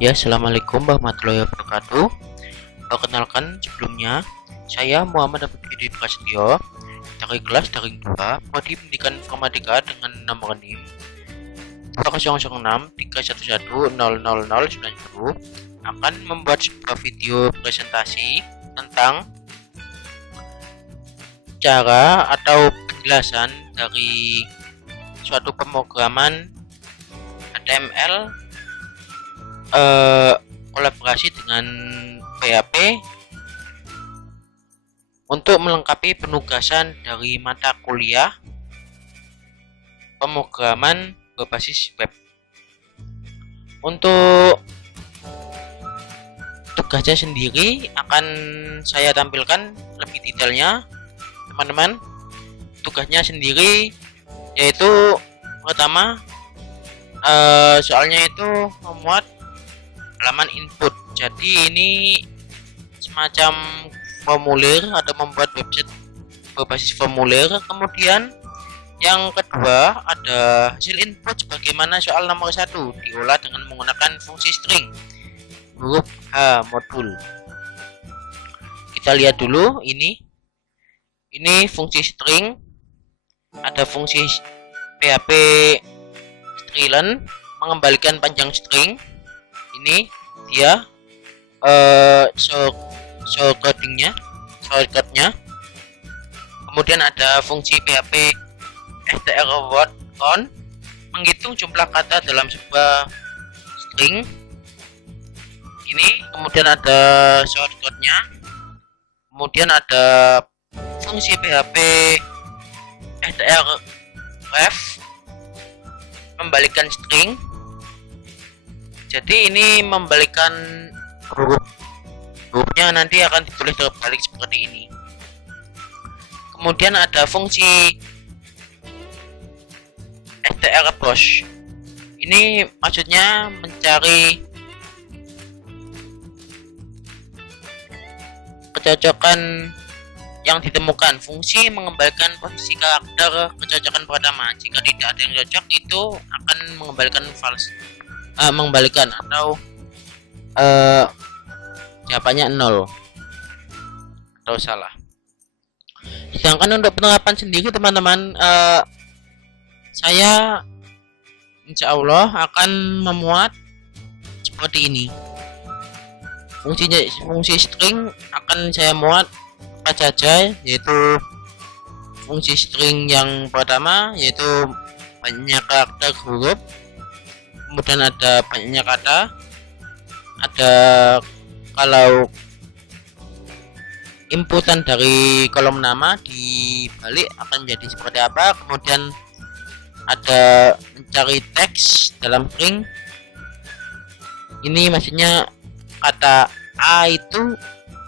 Ya, assalamualaikum warahmatullahi wabarakatuh. Perkenalkan sebelumnya, saya Muhammad Abdi Prasetyo dari kelas daring 2 Prodi Pendidikan Informatika dengan nomor NIM 2006311000090 akan membuat sebuah video presentasi tentang cara atau penjelasan dari suatu pemrograman HTML kolaborasi dengan PHP untuk melengkapi penugasan dari mata kuliah pemrograman berbasis web. Untuk tugasnya sendiri akan saya tampilkan lebih detailnya, teman-teman. Tugasnya sendiri yaitu pertama, soalnya itu memuat halaman input. Jadi ini semacam formulir atau membuat website berbasis formulir. Kemudian yang kedua ada hasil input sebagaimana soal nomor 1, diolah dengan menggunakan fungsi string huruf H modul. Kita lihat dulu ini fungsi string. Ada fungsi PHP string mengembalikan panjang string. Ini dia shortcode-nya. Kemudian ada fungsi PHP str count menghitung jumlah kata dalam sebuah string. Ini kemudian ada shortcode-nya. Kemudian ada fungsi PHP strref membalikan string. Jadi ini membalikan hurufnya nanti akan ditulis terbalik seperti ini. Kemudian ada fungsi strbosh. Ini maksudnya mencari kecocokan yang ditemukan. Fungsi mengembalikan posisi karakter kecocokan pertama. Jika tidak ada yang cocok, itu akan mengembalikan false. Mengembalikan atau jawabannya 0 atau salah. Sedangkan untuk penerapan sendiri, teman-teman, saya insya Allah akan memuat seperti ini. Fungsi string akan saya muat apa saja, yaitu fungsi string yang pertama yaitu banyak karakter huruf. Kemudian ada banyaknya kata, ada kalau inputan dari kolom nama dibalik akan menjadi seperti apa. Kemudian ada mencari teks dalam string. Ini maksudnya kata A itu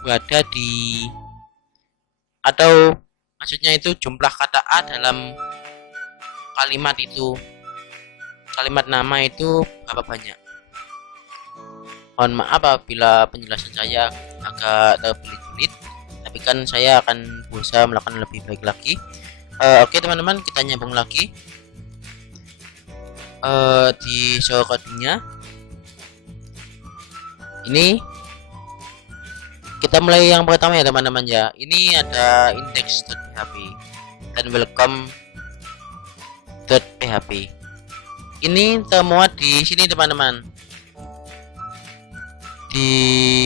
berada di, atau maksudnya itu jumlah kata A dalam kalimat itu. Kalimat nama itu berapa banyak. Mohon maaf apabila penjelasan saya agak terbelit-belit, tapi kan saya akan berusaha melakukan lebih baik lagi. Oke teman-teman, kita nyambung lagi di show codingnya. Ini kita mulai yang pertama ya teman-teman ya. Ini ada index.php dan welcome.php. Ini termuat di sini teman-teman, di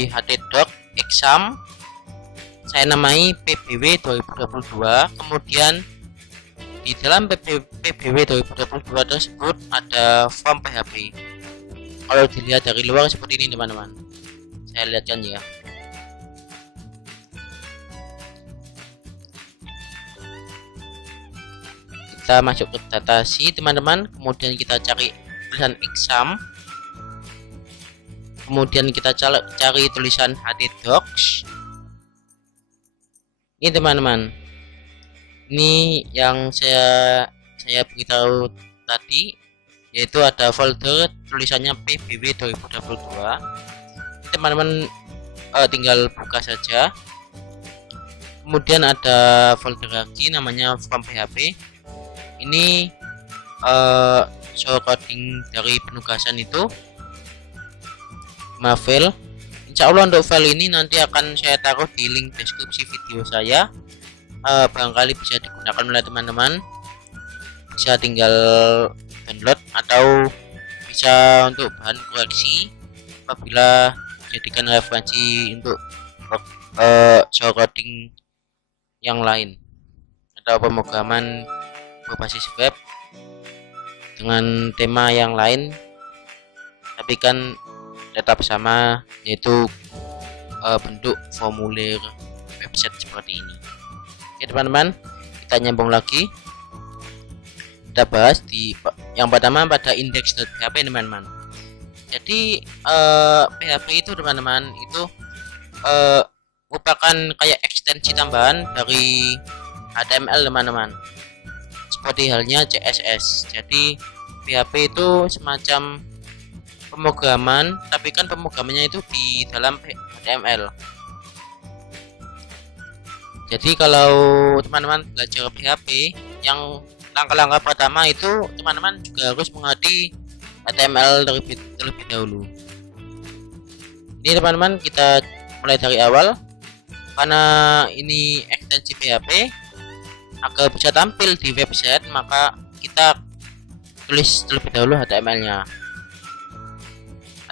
htdoc exam. Saya namai PBW 2022. Kemudian di dalam PBW 2022 tersebut ada form PHP. Kalau dilihat dari luar seperti ini teman-teman, saya lihatkan ya. Kita masuk ke data sheet teman-teman, kemudian kita cari tulisan exam, kemudian kita cari tulisan htdocs. Ini teman-teman, ini yang saya beritahu tadi, yaitu ada folder tulisannya PBW 2022. Ini teman-teman tinggal buka saja. Kemudian ada folder lagi namanya form PHP. Ini show coding dari penugasan itu. file. Insya Allah untuk file ini nanti akan saya taruh di link deskripsi video saya. Barangkali bisa digunakan oleh teman-teman, bisa tinggal download atau bisa untuk bahan koreksi apabila jadikan referensi untuk coding yang lain atau pemrograman berbasis web dengan tema yang lain, tapi kan tetap sama, yaitu bentuk formulir website seperti ini. Oke teman-teman, kita nyambung lagi. Kita bahas di yang pertama pada index.php teman-teman. Jadi PHP itu teman-teman itu merupakan kayak ekstensi tambahan dari HTML teman-teman, seperti halnya CSS. Jadi PHP itu semacam pemrograman, tapi kan pemrogramannya itu di dalam HTML. Jadi kalau teman-teman belajar PHP, yang langkah-langkah pertama itu teman-teman juga harus mengerti HTML terlebih dahulu. Ini teman-teman kita mulai dari awal, karena ini ekstensi PHP, agar bisa tampil di website maka kita tulis terlebih dahulu HTML-nya.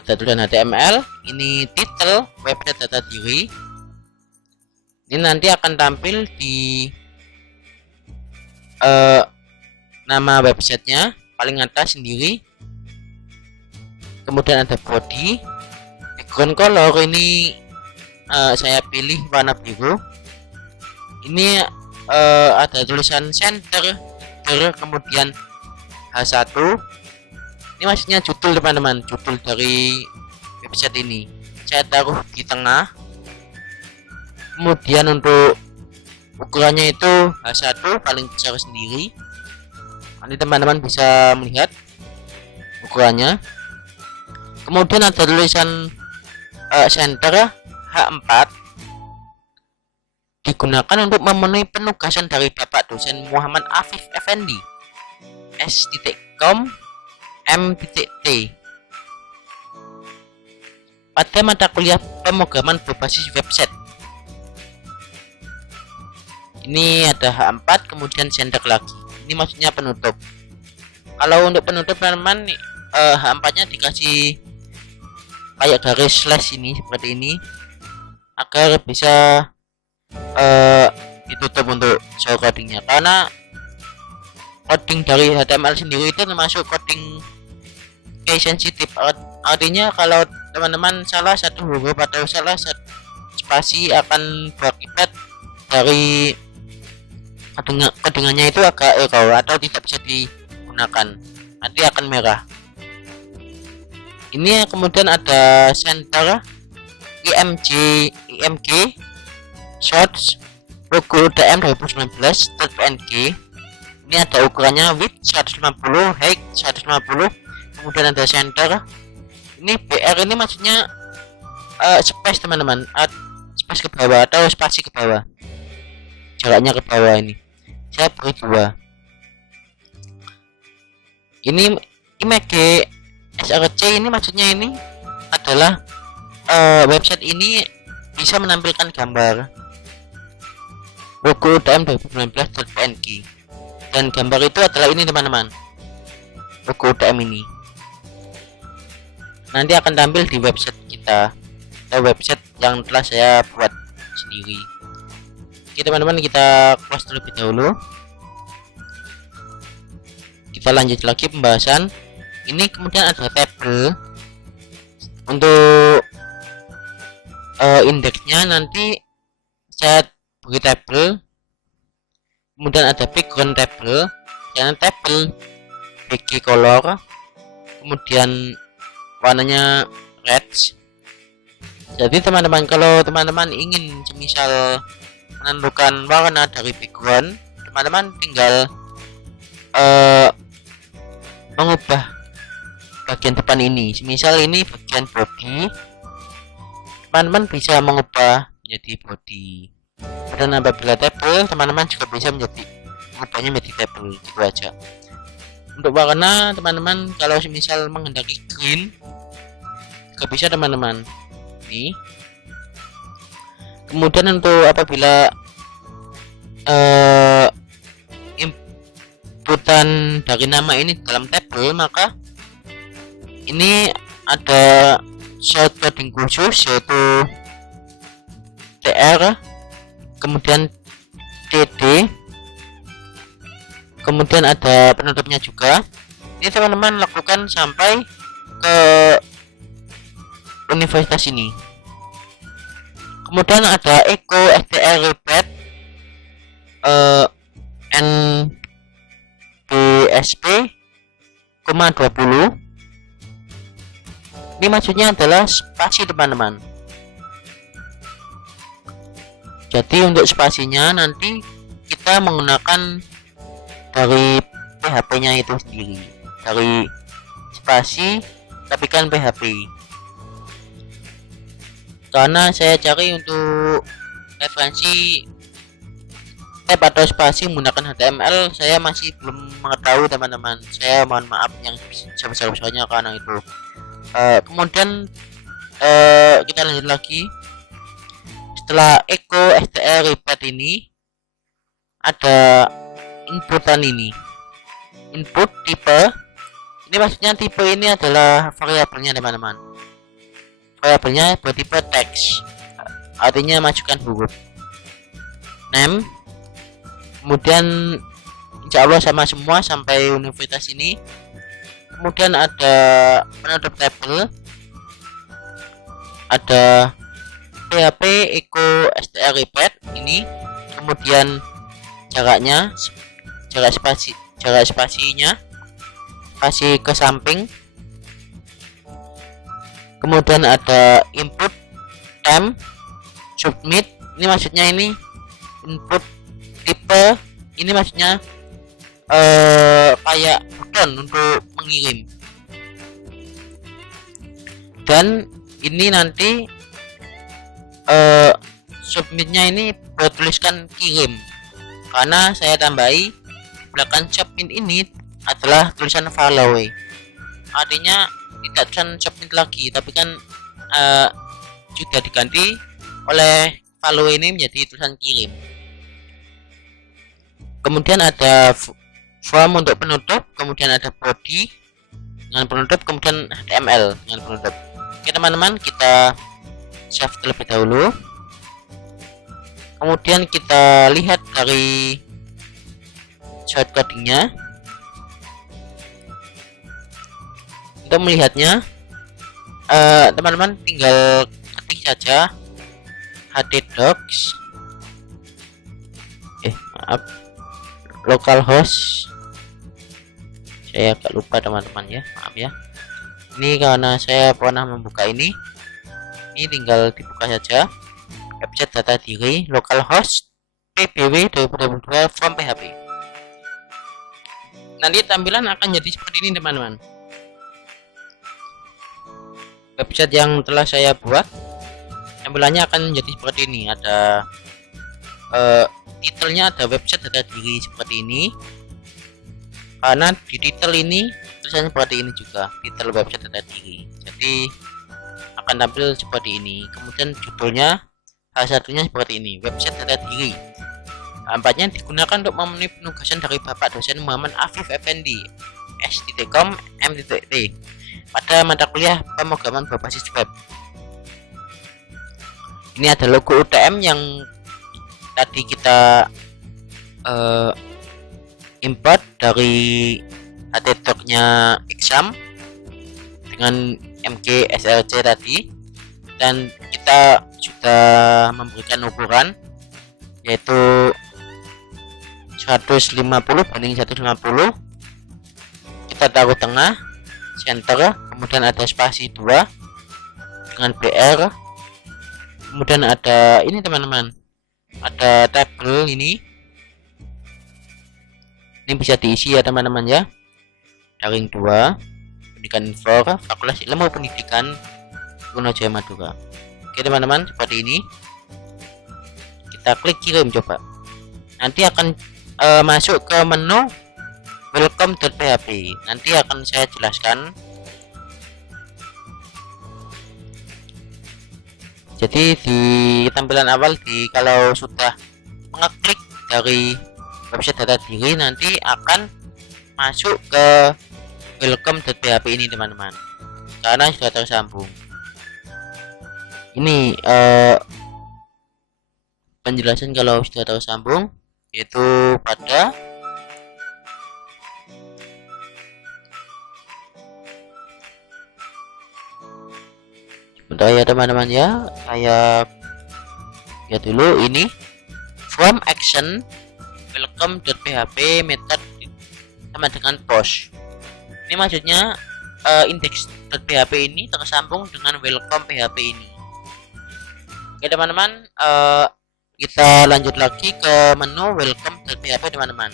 Ada tulisan HTML, ini title website data diri. Ini nanti akan tampil di nama websitenya paling atas sendiri. Kemudian ada body, background color ini saya pilih warna biru. Ini ada tulisan center, kemudian H1. Ini maksudnya judul teman-teman, judul dari website ini. Saya taruh di tengah. Kemudian untuk ukurannya itu H1 paling besar sendiri. Nanti teman-teman bisa melihat ukurannya. Kemudian ada tulisan center H4, digunakan untuk memenuhi penugasan dari Bapak dosen Muhammad Afif Effendi S.com M.T pada mata kuliah pemrograman berbasis website. Ini ada H4 kemudian center lagi. Ini maksudnya penutup. Kalau untuk penutup teman-teman, H4-nya dikasih kayak garis slash ini seperti ini agar bisa ditutup untuk show codingnya, karena coding dari HTML sendiri itu termasuk coding case sensitif. Artinya kalau teman-teman salah satu huruf atau salah satu spasi akan berakibat dari codingannya itu agak error atau tidak bisa digunakan, nanti akan merah. Ini kemudian ada center img shorts logo DM 2019.png. Ini ada ukurannya width 150, height 150, kemudian ada center. Ini BR ini maksudnya space teman-teman, space ke bawah atau spasi ke bawah, jaraknya ke bawah. Ini saya beri 2. Ini img src, ini maksudnya ini adalah website ini bisa menampilkan gambar logo UTM 2019.png, dan gambar itu adalah ini teman-teman, logo UTM ini nanti akan tampil di website kita atau website yang telah saya buat sendiri. Oke teman-teman, kita close terlebih dahulu. Kita lanjut lagi pembahasan. Ini kemudian ada tabel untuk indeksnya, nanti saya beri tabel. Kemudian ada background tabel, dan tabel bg color, kemudian warnanya red. Jadi teman-teman, kalau teman-teman ingin semisal menentukan warna dari background, teman-teman tinggal mengubah bagian depan ini. Semisal ini bagian body, teman-teman bisa mengubah menjadi body. Dan apabila table, teman-teman juga bisa mengubahnya menjadi table, gitu aja. Untuk warna teman-teman, kalau semisal menghendaki green juga bisa teman-teman. Ini kemudian untuk apabila inputan dari nama ini dalam tabel, maka ini ada shortcoding khusus yaitu TR, kemudian TD, kemudian ada penutupnya juga. Ini teman-teman lakukan sampai ke universitas ini. Kemudian ada echo str repeat nbsp, 20. Ini maksudnya adalah spasi teman-teman. Jadi untuk spasinya nanti kita menggunakan dari PHP-nya itu sendiri, dari spasi tapi PHP. Karena saya cari untuk referensi tab atau spasi menggunakan HTML, saya masih belum mengetahui teman-teman. Saya mohon maaf yang sebesar-besarnya karena itu. Kemudian kita lanjut lagi. Setelah echo str repeat ini ada inputan ini, input tipe. Ini maksudnya tipe ini adalah variabelnya teman-teman. Variabelnya bertipe teks, artinya masukkan huruf. Name, kemudian insya Allah sama semua sampai universitas ini. Kemudian ada penutup tabel, ada PHP echo str repeat ini, kemudian jaraknya, jarak spasinya, spasi ke samping, kemudian ada input time, submit. Ini maksudnya ini input tipe, ini maksudnya kayak button untuk mengirim. Dan ini nanti submitnya ini bertuliskan kirim, karena saya tambahi belakang submit ini adalah tulisan follow, artinya tidak tulisan submit lagi, tapi kan sudah diganti oleh follow ini menjadi tulisan kirim. Kemudian ada form untuk penutup, kemudian ada body dengan penutup, kemudian HTML dengan penutup. Oke teman-teman, kita save terlebih dahulu. Kemudian kita lihat dari shortcodingnya. Untuk melihatnya, teman-teman tinggal ketik saja htdocs localhost. Saya agak lupa teman-teman ya, maaf ya. Ini karena saya pernah membuka ini tinggal dibuka saja website data diri localhost pbw 2022 from PHP. Nanti tampilan akan jadi seperti ini teman-teman. Website yang telah saya buat tampilannya akan menjadi seperti ini. Ada titelnya, ada website data diri seperti ini. Karena di titel ini tulisannya seperti ini juga, titel website data diri. Jadi akan tampil seperti ini. Kemudian judulnya salah satunya seperti ini, website data diri. Nampaknya digunakan untuk memenuhi penugasan dari Bapak dosen Muhammad Afif Effendi S.Com M.T pada mata kuliah pemrograman berbasis web. Ini ada logo UTM yang tadi kita import dari htdoc-nya exam dengan MG SLC tadi, dan kita sudah memberikan ukuran yaitu 150 banding 150. Kita taruh tengah, center, kemudian ada spasi 2 dengan BR. Kemudian ada ini teman-teman, ada tabel ini bisa diisi ya teman-teman ya. Daring 2 pendidikan info Fakultas Ilmu Pendidikan Uno Jaya Madura. Oke teman-teman, seperti ini. Kita klik kirim coba. Nanti akan masuk ke menu welcome.php. Nanti akan saya jelaskan Jadi di tampilan awal kalau sudah mengeklik dari website data diri, nanti akan masuk ke welcome.php ini teman-teman, karena sudah tersambung. Ini penjelasan kalau sudah tersambung, yaitu pada sebentar ya teman-teman ya, saya lihat dulu. Ini from action welcome.php method sama dengan post. Ini maksudnya index.php ini tersambung dengan welcome PHP ini. Oke teman-teman, kita lanjut lagi ke menu welcome.php teman-teman.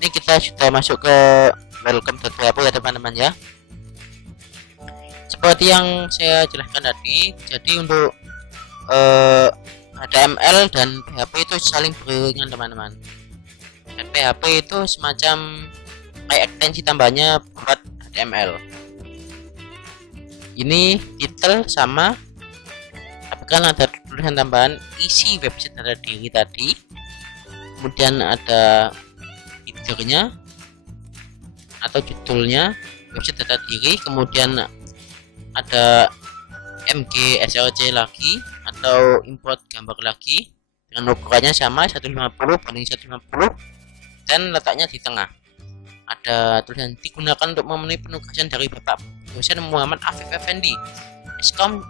Ini kita sudah masuk ke welcome.php ya teman-teman ya. Seperti yang saya jelaskan tadi, jadi untuk HTML dan PHP itu saling beriringan teman-teman. Dan PHP itu semacam kayak ekstensi tambahnya buat HTML. Ini title sama, tapi kan ada tulisan tambahan isi website data diri tadi, kemudian ada headernya atau judulnya website data diri, kemudian ada mg_slc lagi atau import gambar lagi dengan ukurannya sama 150/150 dan letaknya di tengah. Ada tulisan digunakan untuk memenuhi penugasan dari Bapak dosen Muhammad Afif Effendi Eskom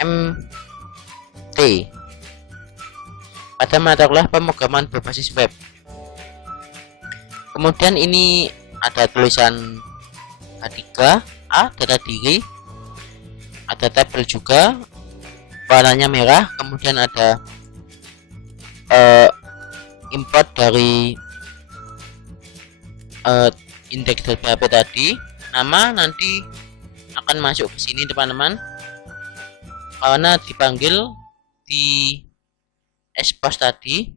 MT pada mata kuliah pemrograman berbasis web. Kemudian ini ada tulisan A3A data diri, ada tabel juga warnanya merah, kemudian ada import dari index.php tadi. Nama nanti akan masuk ke sini teman-teman, karena dipanggil di expose tadi,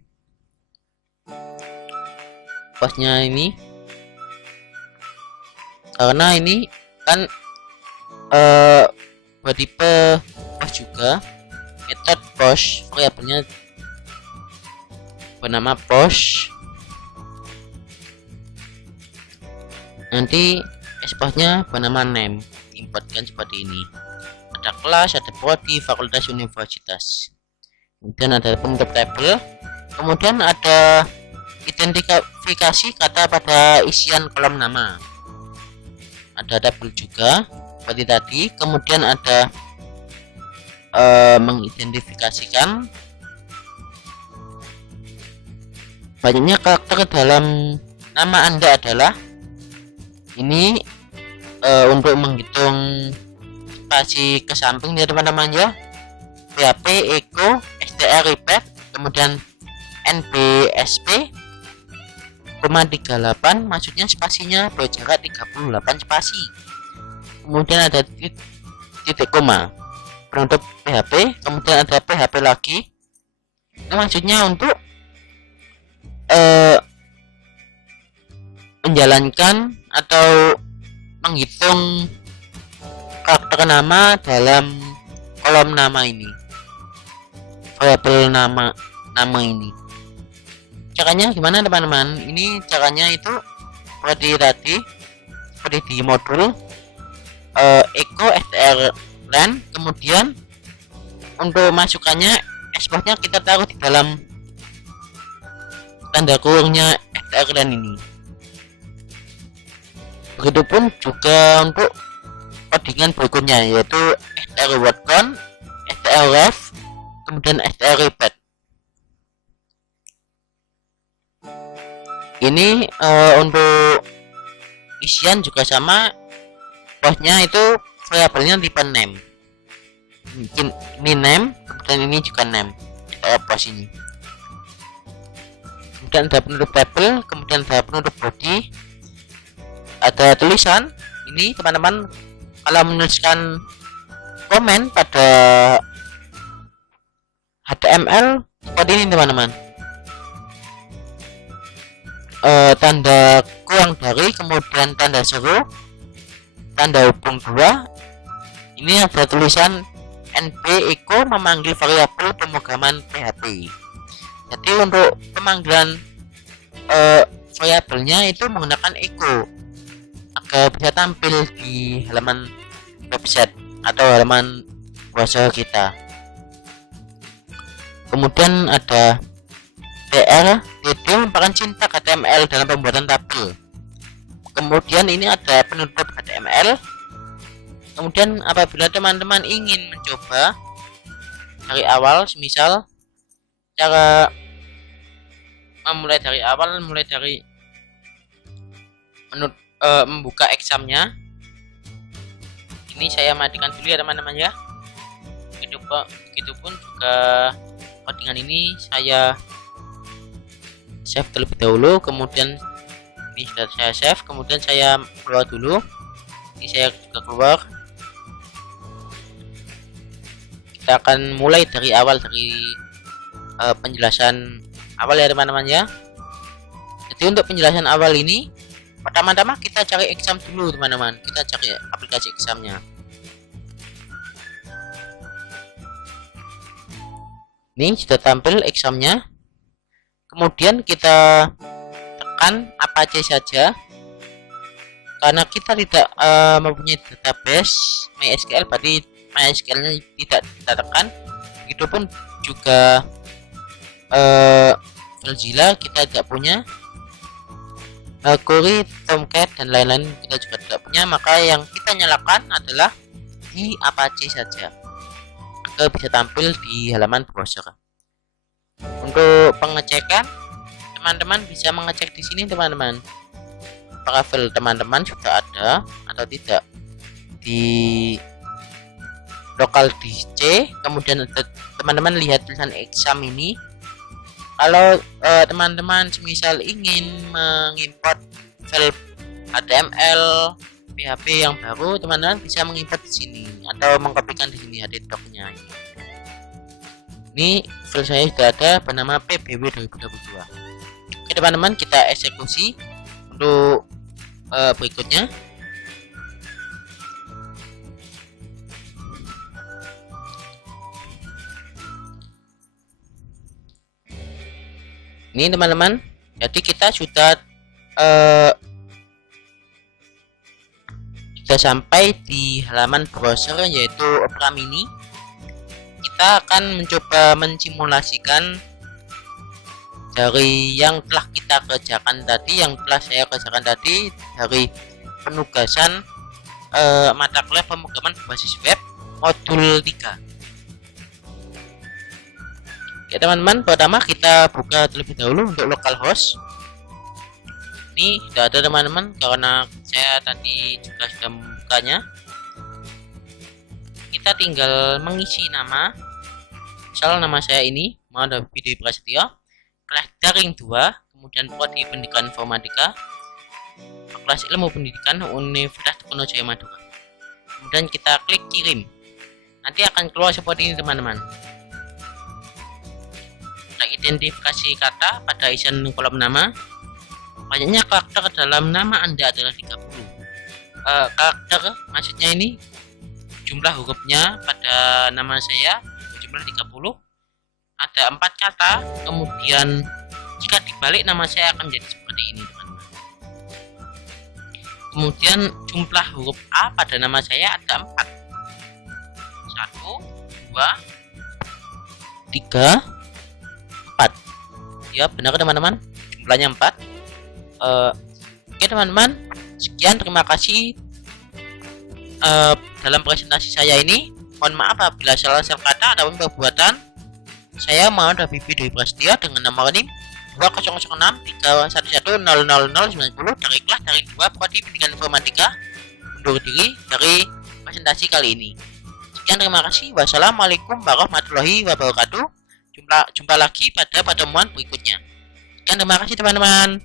postnya ini, karena ini kan bertipe post juga. Method post variabelnya bernama post, nanti expose-nya bernama name, importkan seperti ini. Ada kelas, ada prodi, fakultas, universitas, kemudian ada penutup tabel, kemudian ada identifikasi kata pada isian kolom nama, ada tabel juga seperti tadi, kemudian ada mengidentifikasikan banyaknya karakter dalam nama Anda adalah ini, untuk menghitung spasi ke samping ya teman-teman ya, PHP echo str repeat, kemudian nbsp 38, maksudnya spasinya berjarak 38 spasi, kemudian ada titik koma penutup PHP, kemudian ada PHP lagi. Ini maksudnya untuk menjalankan atau menghitung karakter nama dalam kolom nama ini, variabel nama ini. Caranya gimana teman-teman? Ini caranya itu seperti tadi, seperti di modul echo strlen, kemudian untuk masukannya expose-nya kita taruh di dalam tanda kurungnya strlen ini. Begitupun juga untuk codingan berikutnya, yaitu str wordcount, str ref, kemudian str repeat. Ini untuk isian juga sama, postnya itu variabelnya tipe name. Mungkin ini name, kemudian ini juga name, post ini. Kemudian ada penutup tabel, kemudian ada penutup body, ada tulisan. Ini teman-teman kalau menuliskan komen pada HTML seperti ini teman-teman, tanda kurang dari, kemudian tanda seru, tanda hubung 2, ini ada tulisan NB echo memanggil variabel pemrograman PHP. Jadi untuk pemanggilan variabelnya itu menggunakan echo agar bisa tampil di halaman website atau halaman browser kita. Kemudian ada DR, DD merupakan sintak HTML dalam pembuatan tabel. Kemudian ini ada penutup HTML. Kemudian apabila teman-teman ingin mencoba dari awal, semisal cara memulai dari awal, mulai dari membuka examnya. Ini saya matikan dulu ya teman-teman ya. Begitupun juga codingan ini saya save terlebih dahulu, kemudian ini sudah saya save, kemudian saya keluar dulu. Ini saya juga keluar. Kita akan mulai dari awal, dari penjelasan awal ya teman-teman ya. Jadi untuk penjelasan awal ini, pertama-tama kita cari exam dulu teman-teman. Kita cari aplikasi examnya. Ini sudah tampil examnya. Kemudian kita tekan Apache saja, karena kita tidak mempunyai database MySQL, berarti MySQL-nya tidak kita tekan. Begitupun juga Filezilla kita tidak punya, Query, Tomcat dan lain-lain kita juga tidak punya. Maka yang kita nyalakan adalah di Apache saja agar bisa tampil di halaman browser. Untuk pengecekan, teman-teman bisa mengecek di sini teman-teman, apakah file teman-teman sudah ada atau tidak di lokal DC. Kemudian teman-teman lihat tulisan exam ini. Kalau teman-teman semisal ingin mengimport file HTML PHP yang baru, teman-teman bisa mengimport di sini atau mengkopikan di sini hddoc-nya. Ini file saya sudah ada bernama PBW 2022. Oke teman-teman, kita eksekusi untuk berikutnya. Ini teman-teman, jadi kita sudah sampai di halaman browser yaitu Opera Mini. Kita akan mencoba mensimulasikan dari yang telah kita kerjakan tadi, yang telah saya kerjakan tadi dari penugasan mata kuliah pemrograman berbasis web modul 3. Ya teman-teman, pertama kita buka terlebih dahulu untuk localhost. Ini sudah ada teman-teman, karena saya tadi juga sudah membukanya. Kita tinggal mengisi nama. Misal nama saya ini Muhammad Habib Prasetyo, kelas daring 2, kemudian prodi pendidikan informatika, kelas ilmu pendidikan Universitas Diponegoro Madura. Kemudian kita klik kirim. Nanti akan keluar seperti ini teman-teman. Identifikasi kata pada isian kolom nama. Banyaknya karakter dalam nama Anda adalah 30. Karakter maksudnya ini jumlah hurufnya pada nama saya jumlah 30. Ada 4 kata. Kemudian jika dibalik nama saya akan menjadi seperti ini teman-teman. Kemudian jumlah huruf A pada nama saya ada 4. 1, 2, 3, 4. Ya benar teman-teman, jumlahnya 4. Oke teman-teman, sekian, terima kasih dalam presentasi saya ini. Mohon maaf apabila salah kata ataupun perbuatan. Saya Muhammad Habib Prasetyo dengan nomor NIM 200631100090 dari kelas dari 2 prodi pendidikan informatika undur diri dari presentasi kali ini. Sekian, terima kasih. Wassalamualaikum warahmatullahi wabarakatuh. Jumpa lagi pada pertemuan berikutnya. Sekian, terima kasih teman-teman.